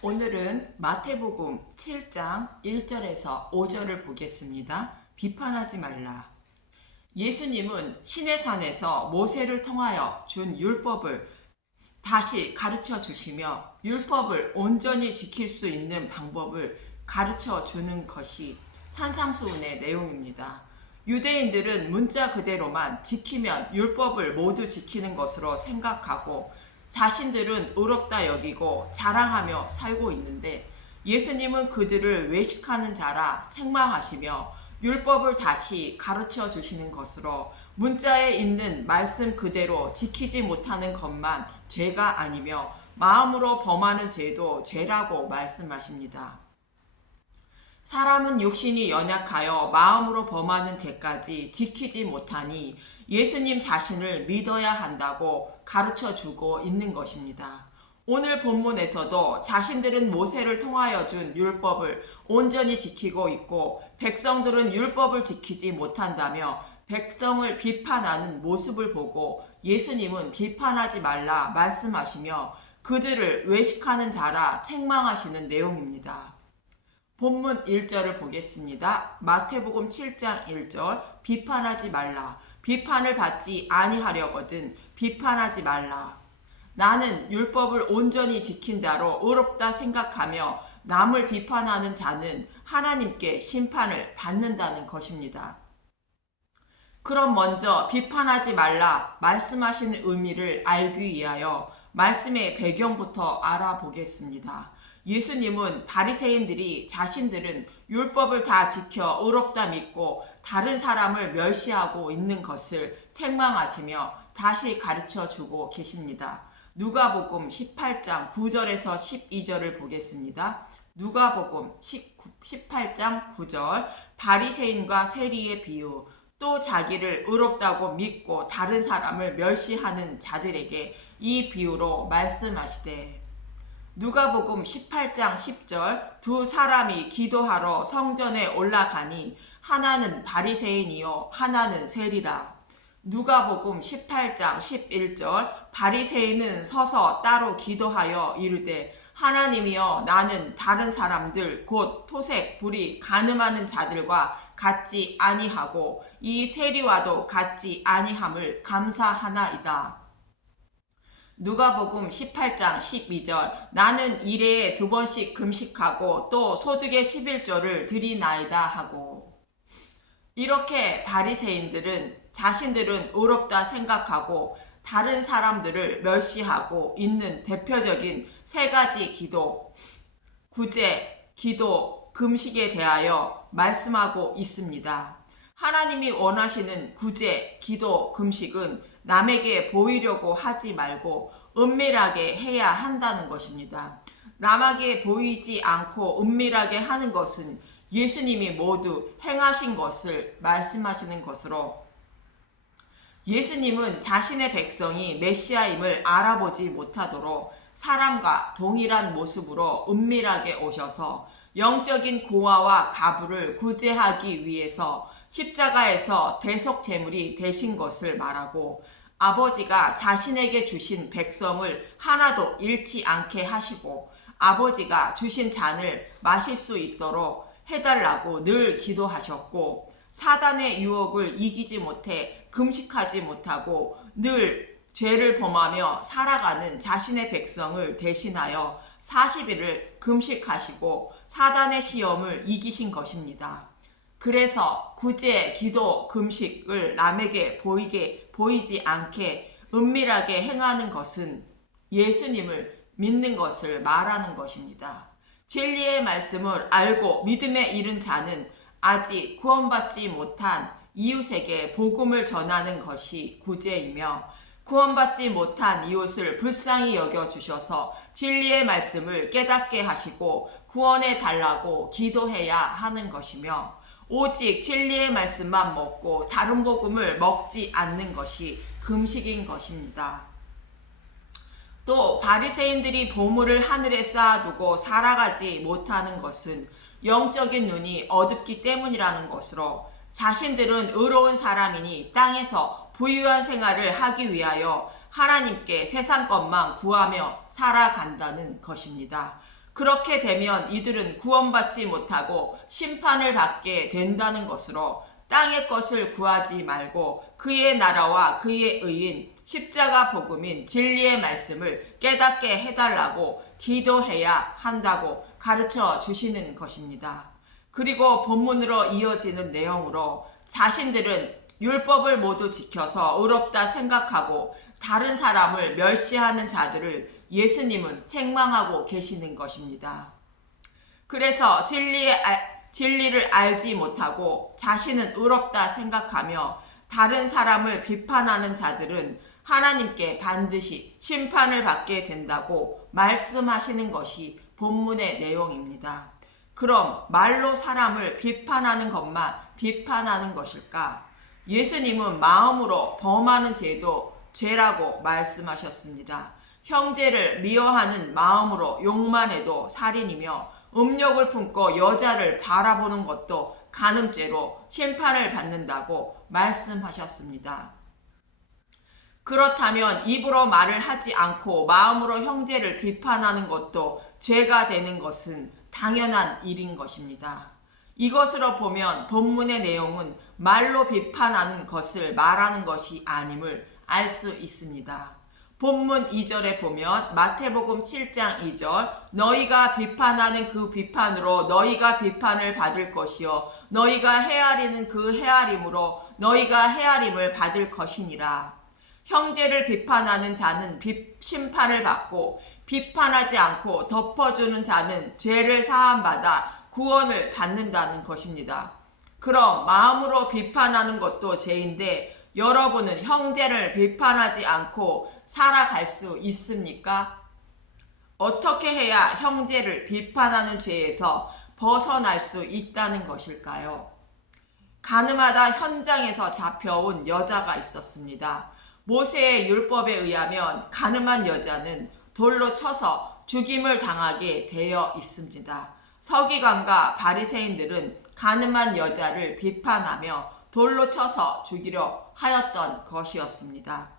오늘은 마태복음 7장 1절에서 5절을 보겠습니다. 비판하지 말라. 예수님은 시내산에서 모세를 통하여 준 율법을 다시 가르쳐 주시며 율법을 온전히 지킬 수 있는 방법을 가르쳐 주는 것이 산상수훈의 내용입니다. 유대인들은 문자 그대로만 지키면 율법을 모두 지키는 것으로 생각하고 자신들은 의롭다 여기고 자랑하며 살고 있는데 예수님은 그들을 외식하는 자라 책망하시며 율법을 다시 가르쳐 주시는 것으로 문자에 있는 말씀 그대로 지키지 못하는 것만 죄가 아니며 마음으로 범하는 죄도 죄라고 말씀하십니다. 사람은 육신이 연약하여 마음으로 범하는 죄까지 지키지 못하니 예수님 자신을 믿어야 한다고 가르쳐 주고 있는 것입니다. 오늘 본문에서도 자신들은 모세를 통하여 준 율법을 온전히 지키고 있고 백성들은 율법을 지키지 못한다며 백성을 비판하는 모습을 보고 예수님은 비판하지 말라 말씀하시며 그들을 외식하는 자라 책망하시는 내용입니다. 본문 1절을 보겠습니다. 마태복음 7장 1절 비판하지 말라. 비판을 받지 아니하려거든 비판하지 말라. 나는 율법을 온전히 지킨 자로 의롭다 생각하며 남을 비판하는 자는 하나님께 심판을 받는다는 것입니다. 그럼 먼저 비판하지 말라 말씀하시는 의미를 알기 위하여 말씀의 배경부터 알아보겠습니다. 예수님은 바리새인들이 자신들은 율법을 다 지켜 의롭다 믿고 다른 사람을 멸시하고 있는 것을 책망하시며 다시 가르쳐 주고 계십니다. 누가복음 18장 9절에서 12절을 보겠습니다. 누가복음 18장 9절 바리새인과 세리의 비유 또 자기를 의롭다고 믿고 다른 사람을 멸시하는 자들에게 이 비유로 말씀하시되 누가복음 18장 10절 두 사람이 기도하러 성전에 올라가니 하나는 바리새인이요 하나는 세리라. 누가복음 18장 11절 바리새인은 서서 따로 기도하여 이르되 하나님이여 나는 다른 사람들 곧 토색 불이 간음하는 자들과 같지 아니하고 이 세리와도 같지 아니함을 감사하나이다. 누가복음 18장 12절 나는 일해에 2번씩 금식하고 또 소득의 11조를 드리나이다 하고 이렇게 바리새인들은 자신들은 의롭다 생각하고 다른 사람들을 멸시하고 있는 대표적인 세 가지 기도, 구제, 기도, 금식에 대하여 말씀하고 있습니다. 하나님이 원하시는 구제, 기도, 금식은 남에게 보이려고 하지 말고 은밀하게 해야 한다는 것입니다. 남에게 보이지 않고 은밀하게 하는 것은 예수님이 모두 행하신 것을 말씀하시는 것으로 예수님은 자신의 백성이 메시아임을 알아보지 못하도록 사람과 동일한 모습으로 은밀하게 오셔서 영적인 고아와 가부를 구제하기 위해서 십자가에서 대속 제물이 되신 것을 말하고 아버지가 자신에게 주신 백성을 하나도 잃지 않게 하시고 아버지가 주신 잔을 마실 수 있도록 해달라고 늘 기도하셨고 사단의 유혹을 이기지 못해 금식하지 못하고 늘 죄를 범하며 살아가는 자신의 백성을 대신하여 40일을 금식하시고 사단의 시험을 이기신 것입니다. 그래서 구제, 기도, 금식을 남에게 보이지 않게 은밀하게 행하는 것은 예수님을 믿는 것을 말하는 것입니다. 진리의 말씀을 알고 믿음에 이른 자는 아직 구원받지 못한 이웃에게 복음을 전하는 것이 구제이며 구원받지 못한 이웃을 불쌍히 여겨주셔서 진리의 말씀을 깨닫게 하시고 구원해 달라고 기도해야 하는 것이며 오직 진리의 말씀만 먹고 다른 복음을 먹지 않는 것이 금식인 것입니다. 또 바리새인들이 보물을 하늘에 쌓아두고 살아가지 못하는 것은 영적인 눈이 어둡기 때문이라는 것으로 자신들은 의로운 사람이니 땅에서 부유한 생활을 하기 위하여 하나님께 세상 것만 구하며 살아간다는 것입니다. 그렇게 되면 이들은 구원받지 못하고 심판을 받게 된다는 것으로 땅의 것을 구하지 말고 그의 나라와 그의 의인 십자가 복음인 진리의 말씀을 깨닫게 해달라고 기도해야 한다고 가르쳐 주시는 것입니다. 그리고 본문으로 이어지는 내용으로 자신들은 율법을 모두 지켜서 의롭다 생각하고 다른 사람을 멸시하는 자들을 예수님은 책망하고 계시는 것입니다. 그래서 진리를 알지 못하고 자신은 의롭다 생각하며 다른 사람을 비판하는 자들은 하나님께 반드시 심판을 받게 된다고 말씀하시는 것이 본문의 내용입니다. 그럼 말로 사람을 비판하는 것만 비판하는 것일까? 예수님은 마음으로 범하는 죄도 죄라고 말씀하셨습니다. 형제를 미워하는 마음으로 욕만 해도 살인이며 음욕을 품고 여자를 바라보는 것도 간음죄로 심판을 받는다고 말씀하셨습니다. 그렇다면 입으로 말을 하지 않고 마음으로 형제를 비판하는 것도 죄가 되는 것은 당연한 일인 것입니다. 이것으로 보면 본문의 내용은 말로 비판하는 것을 말하는 것이 아님을 알 수 있습니다. 본문 2절에 보면 마태복음 7장 2절 너희가 비판하는 그 비판으로 너희가 비판을 받을 것이요 너희가 헤아리는 그 헤아림으로 너희가 헤아림을 받을 것이니라. 형제를 비판하는 자는 심판을 받고 비판하지 않고 덮어주는 자는 죄를 사함받아 구원을 받는다는 것입니다. 그럼 마음으로 비판하는 것도 죄인데 여러분은 형제를 비판하지 않고 살아갈 수 있습니까? 어떻게 해야 형제를 비판하는 죄에서 벗어날 수 있다는 것일까요? 가늠하다 현장에서 잡혀온 여자가 있었습니다. 모세의 율법에 의하면 가늠한 여자는 돌로 쳐서 죽임을 당하게 되어 있습니다. 서기관과 바리새인들은 가늠한 여자를 비판하며 돌로 쳐서 죽이려 하였던 것이었습니다.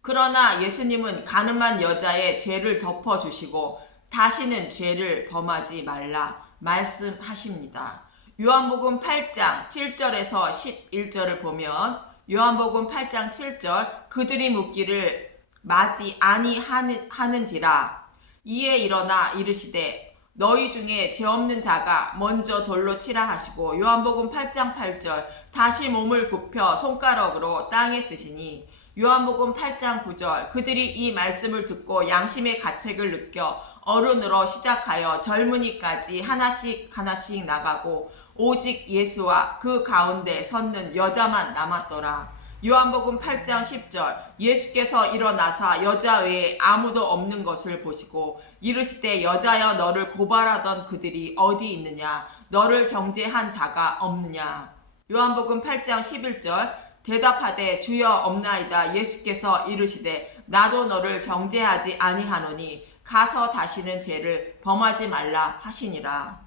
그러나 예수님은 가늠한 여자의 죄를 덮어주시고 다시는 죄를 범하지 말라 말씀하십니다. 요한복음 8장 7절에서 11절을 보면 요한복음 8장 7절 그들이 묻기를 마지 아니하는지라 이에 일어나 이르시되 너희 중에 죄 없는 자가 먼저 돌로 치라 하시고 요한복음 8장 8절 다시 몸을 굽혀 손가락으로 땅에 쓰시니 요한복음 8장 9절 그들이 이 말씀을 듣고 양심의 가책을 느껴 어른으로 시작하여 젊은이까지 하나씩 나가고 오직 예수와 그 가운데 섰는 여자만 남았더라. 요한복음 8장 10절 예수께서 일어나사 여자 외에 아무도 없는 것을 보시고 이르시되 여자여 너를 고발하던 그들이 어디 있느냐 너를 정죄한 자가 없느냐. 요한복음 8장 11절 대답하되 주여 없나이다. 예수께서 이르시되 나도 너를 정죄하지 아니하노니 가서 다시는 죄를 범하지 말라 하시니라.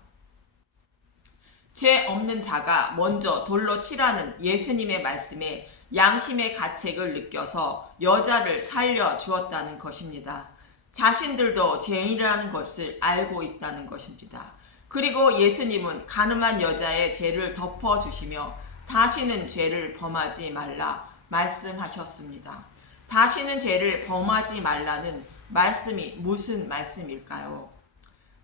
죄 없는 자가 먼저 돌로 치라는 예수님의 말씀에 양심의 가책을 느껴서 여자를 살려주었다는 것입니다. 자신들도 죄인이라는 것을 알고 있다는 것입니다. 그리고 예수님은 가늠한 여자의 죄를 덮어주시며 다시는 죄를 범하지 말라 말씀하셨습니다. 다시는 죄를 범하지 말라는 말씀이 무슨 말씀일까요?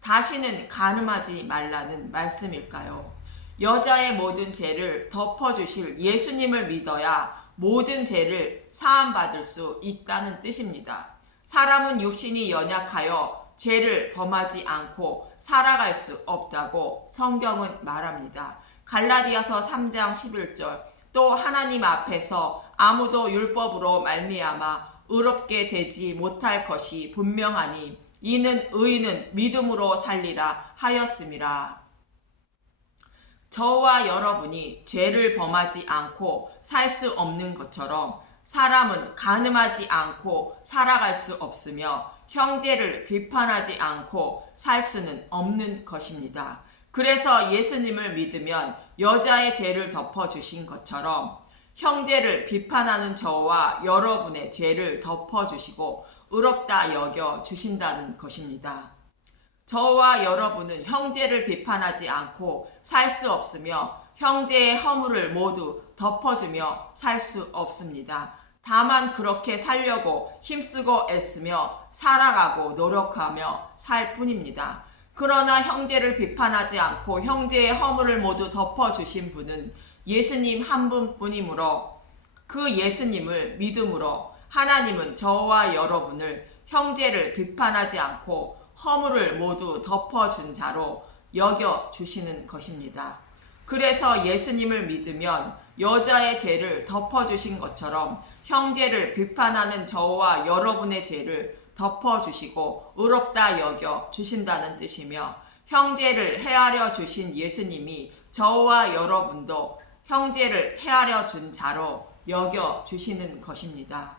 다시는 가늠하지 말라는 말씀일까요? 여자의 모든 죄를 덮어주실 예수님을 믿어야 모든 죄를 사함받을 수 있다는 뜻입니다. 사람은 육신이 연약하여 죄를 범하지 않고 살아갈 수 없다고 성경은 말합니다. 갈라디아서 3장 11절 또 하나님 앞에서 아무도 율법으로 말미암아 의롭게 되지 못할 것이 분명하니 이는 의인은 믿음으로 살리라 하였음이라. 저와 여러분이 죄를 범하지 않고 살 수 없는 것처럼 사람은 가늠하지 않고 살아갈 수 없으며 형제를 비판하지 않고 살 수는 없는 것입니다. 그래서 예수님을 믿으면 여자의 죄를 덮어주신 것처럼 형제를 비판하는 저와 여러분의 죄를 덮어주시고 의롭다 여겨 주신다는 것입니다. 저와 여러분은 형제를 비판하지 않고 살 수 없으며 형제의 허물을 모두 덮어주며 살 수 없습니다. 다만 그렇게 살려고 힘쓰고 애쓰며 살아가고 노력하며 살 뿐입니다. 그러나 형제를 비판하지 않고 형제의 허물을 모두 덮어주신 분은 예수님 한 분뿐이므로 그 예수님을 믿음으로 하나님은 저와 여러분을 형제를 비판하지 않고 허물을 모두 덮어준 자로 여겨주시는 것입니다. 그래서 예수님을 믿으면 여자의 죄를 덮어주신 것처럼 형제를 비판하는 저와 여러분의 죄를 덮어주시고 의롭다 여겨주신다는 뜻이며 형제를 헤아려 주신 예수님이 저와 여러분도 형제를 헤아려 준 자로 여겨주시는 것입니다.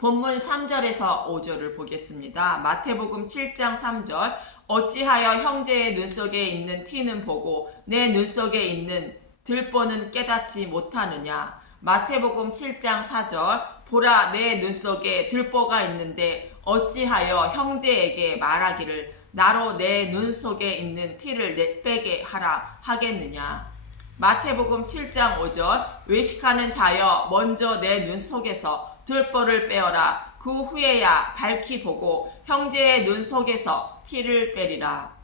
본문 3절에서 5절을 보겠습니다. 마태복음 7장 3절 어찌하여 형제의 눈속에 있는 티는 보고 내 눈속에 있는 들보는 깨닫지 못하느냐. 마태복음 7장 4절 보라 내 눈속에 들보가 있는데 어찌하여 형제에게 말하기를 나로 내 눈속에 있는 티를 빼게 하라 하겠느냐. 마태복음 7장 5절 외식하는 자여 먼저 내 눈속에서 들보를 빼어라. 그 후에야 밝히 보고 형제의 눈 속에서 티를 빼리라.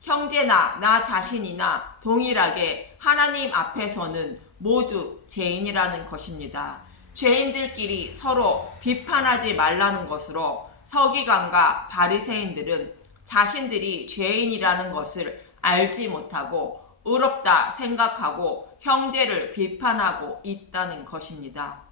형제나 나 자신이나 동일하게 하나님 앞에서는 모두 죄인이라는 것입니다. 죄인들끼리 서로 비판하지 말라는 것으로 서기관과 바리새인들은 자신들이 죄인이라는 것을 알지 못하고 의롭다 생각하고 형제를 비판하고 있다는 것입니다.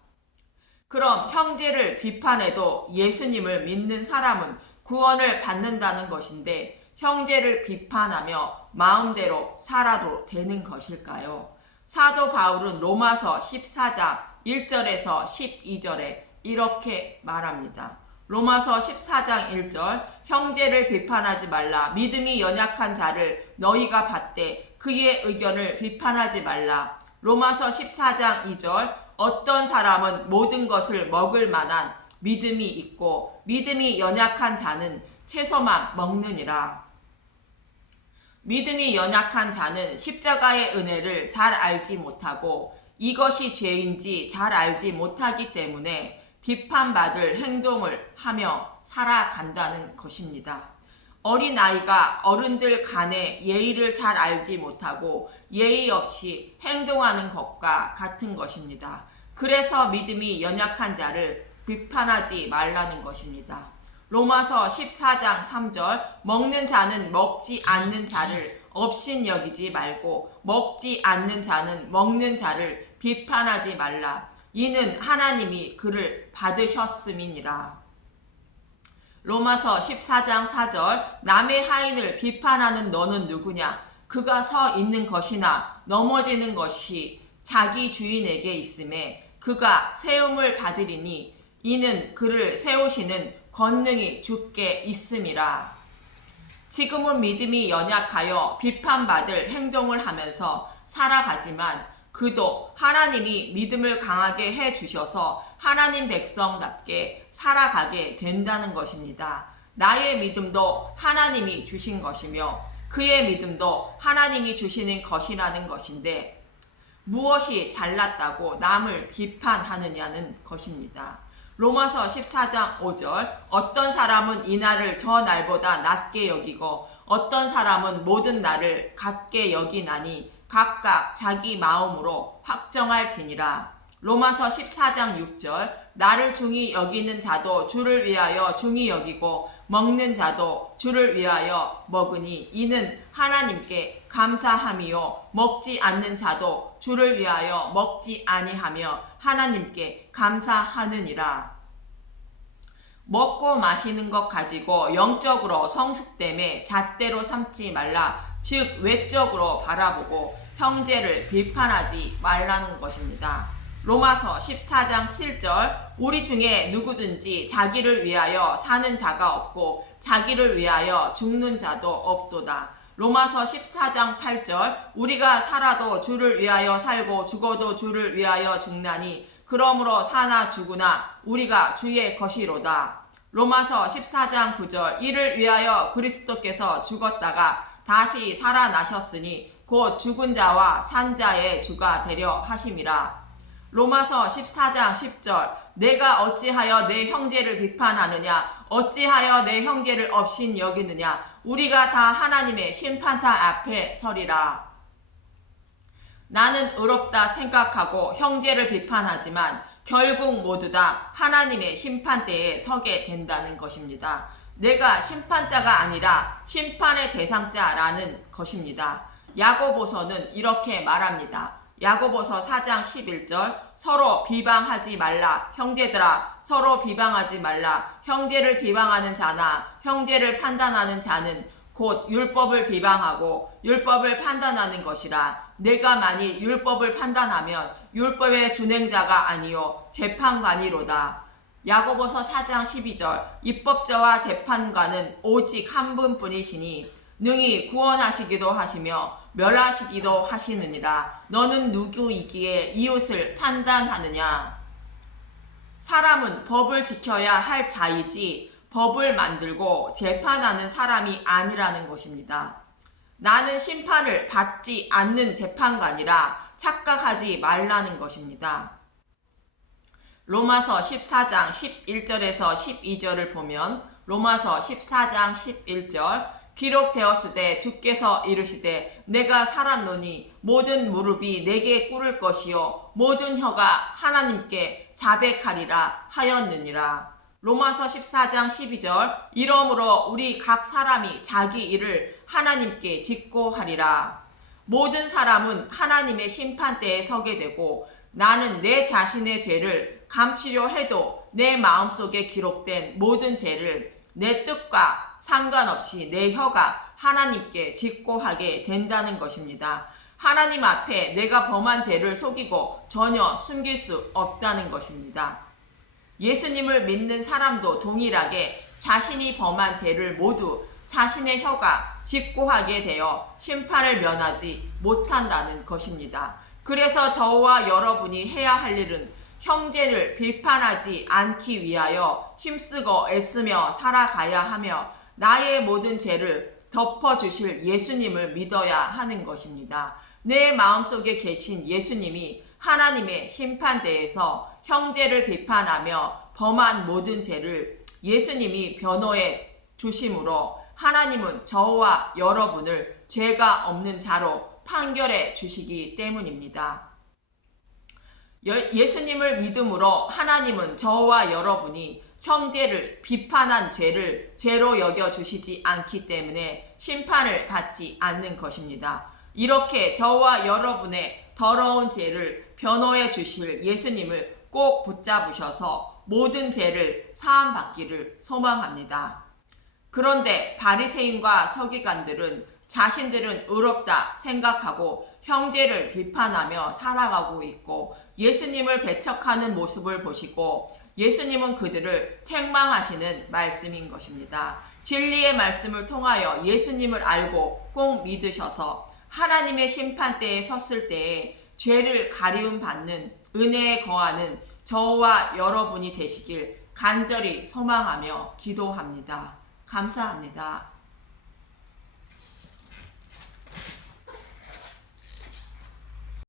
그럼 형제를 비판해도 예수님을 믿는 사람은 구원을 받는다는 것인데 형제를 비판하며 마음대로 살아도 되는 것일까요? 사도 바울은 로마서 14장 1절에서 12절에 이렇게 말합니다. 로마서 14장 1절 형제를 비판하지 말라. 믿음이 연약한 자를 너희가 받되 그의 의견을 비판하지 말라. 로마서 14장 2절 어떤 사람은 모든 것을 먹을 만한 믿음이 있고 믿음이 연약한 자는 채소만 먹느니라. 믿음이 연약한 자는 십자가의 은혜를 잘 알지 못하고 이것이 죄인지 잘 알지 못하기 때문에 비판받을 행동을 하며 살아간다는 것입니다. 어린아이가 어른들 간의 예의를 잘 알지 못하고 예의 없이 행동하는 것과 같은 것입니다. 그래서 믿음이 연약한 자를 비판하지 말라는 것입니다. 로마서 14장 3절 먹는 자는 먹지 않는 자를 업신 여기지 말고 먹지 않는 자는 먹는 자를 비판하지 말라. 이는 하나님이 그를 받으셨음이니라. 로마서 14장 4절 남의 하인을 비판하는 너는 누구냐? 그가 서 있는 것이나 넘어지는 것이 자기 주인에게 있음에 그가 세움을 받으리니 이는 그를 세우시는 권능이 주께 있음이라. 지금은 믿음이 연약하여 비판받을 행동을 하면서 살아가지만 그도 하나님이 믿음을 강하게 해주셔서 하나님 백성답게 살아가게 된다는 것입니다. 나의 믿음도 하나님이 주신 것이며 그의 믿음도 하나님이 주시는 것이라는 것인데 무엇이 잘났다고 남을 비판하느냐는 것입니다. 로마서 14장 5절 어떤 사람은 이 날을 저 날보다 낮게 여기고 어떤 사람은 모든 날을 같게 여기나니 각각 자기 마음으로 확정할지니라. 로마서 14장 6절 나를 중히 여기는 자도 주를 위하여 중히 여기고 먹는 자도 주를 위하여 먹으니 이는 하나님께 감사함이요 먹지 않는 자도 주를 위하여 먹지 아니하며 하나님께 감사하느니라. 먹고 마시는 것 가지고 영적으로 성숙됨에 잣대로 삼지 말라. 즉 외적으로 바라보고 형제를 비판하지 말라는 것입니다. 로마서 14장 7절 우리 중에 누구든지 자기를 위하여 사는 자가 없고 자기를 위하여 죽는 자도 없도다. 로마서 14장 8절 우리가 살아도 주를 위하여 살고 죽어도 주를 위하여 죽나니 그러므로 사나 죽으나 우리가 주의 것이로다. 로마서 14장 9절 이를 위하여 그리스도께서 죽었다가 다시 살아나셨으니 곧 죽은 자와 산 자의 주가 되려 하심이라. 로마서 14장 10절 내가 어찌하여 내 형제를 비판하느냐 어찌하여 내 형제를 업신 여기느냐 우리가 다 하나님의 심판台앞에 서리라. 나는 의롭다 생각하고 형제를 비판하지만 결국 모두 다 하나님의 심판대에 서게 된다는 것입니다. 내가 심판자가 아니라 심판의 대상자라는 것입니다. 야고보서는 이렇게 말합니다. 야고보서 4장 11절 서로 비방하지 말라 형제들아 서로 비방하지 말라 형제를 비방하는 자나 형제를 판단하는 자는 곧 율법을 비방하고 율법을 판단하는 것이라. 내가 만일 율법을 판단하면 율법의 준행자가 아니요 재판관이로다. 야고보서 4장 12절 입법자와 재판관은 오직 한 분뿐이시니 능히 구원하시기도 하시며 멸하시기도 하시느니라. 너는 누구이기에 이웃을 판단하느냐. 사람은 법을 지켜야 할 자이지 법을 만들고 재판하는 사람이 아니라는 것입니다. 나는 심판을 받지 않는 재판관이라 착각하지 말라는 것입니다. 로마서 14장 11절에서 12절을 보면 로마서 14장 11절 기록되었으되 주께서 이르시되 내가 살았노니 모든 무릎이 내게 꿇을 것이요 모든 혀가 하나님께 자백하리라 하였느니라. 로마서 14장 12절 이러므로 우리 각 사람이 자기 일을 하나님께 짓고 하리라. 모든 사람은 하나님의 심판대에 서게 되고 나는 내 자신의 죄를 감추려 해도 내 마음속에 기록된 모든 죄를 내 뜻과 상관없이 내 혀가 하나님께 직고하게 된다는 것입니다. 하나님 앞에 내가 범한 죄를 속이고 전혀 숨길 수 없다는 것입니다. 예수님을 믿는 사람도 동일하게 자신이 범한 죄를 모두 자신의 혀가 직고하게 되어 심판을 면하지 못한다는 것입니다. 그래서 저와 여러분이 해야 할 일은 형제를 비판하지 않기 위하여 힘쓰고 애쓰며 살아가야 하며 나의 모든 죄를 덮어주실 예수님을 믿어야 하는 것입니다. 내 마음속에 계신 예수님이 하나님의 심판대에서 형제를 비판하며 범한 모든 죄를 예수님이 변호해 주심으로 하나님은 저와 여러분을 죄가 없는 자로 판결해 주시기 때문입니다. 예수님을 믿음으로 하나님은 저와 여러분이 형제를 비판한 죄를 죄로 여겨주시지 않기 때문에 심판을 받지 않는 것입니다. 이렇게 저와 여러분의 더러운 죄를 변호해 주실 예수님을 꼭 붙잡으셔서 모든 죄를 사함받기를 소망합니다. 그런데 바리새인과 서기관들은 자신들은 의롭다 생각하고 형제를 비판하며 살아가고 있고 예수님을 배척하는 모습을 보시고 예수님은 그들을 책망하시는 말씀인 것입니다. 진리의 말씀을 통하여 예수님을 알고 꼭 믿으셔서 하나님의 심판대에 섰을 때에 죄를 가리움 받는 은혜에 거하는 저와 여러분이 되시길 간절히 소망하며 기도합니다. 감사합니다.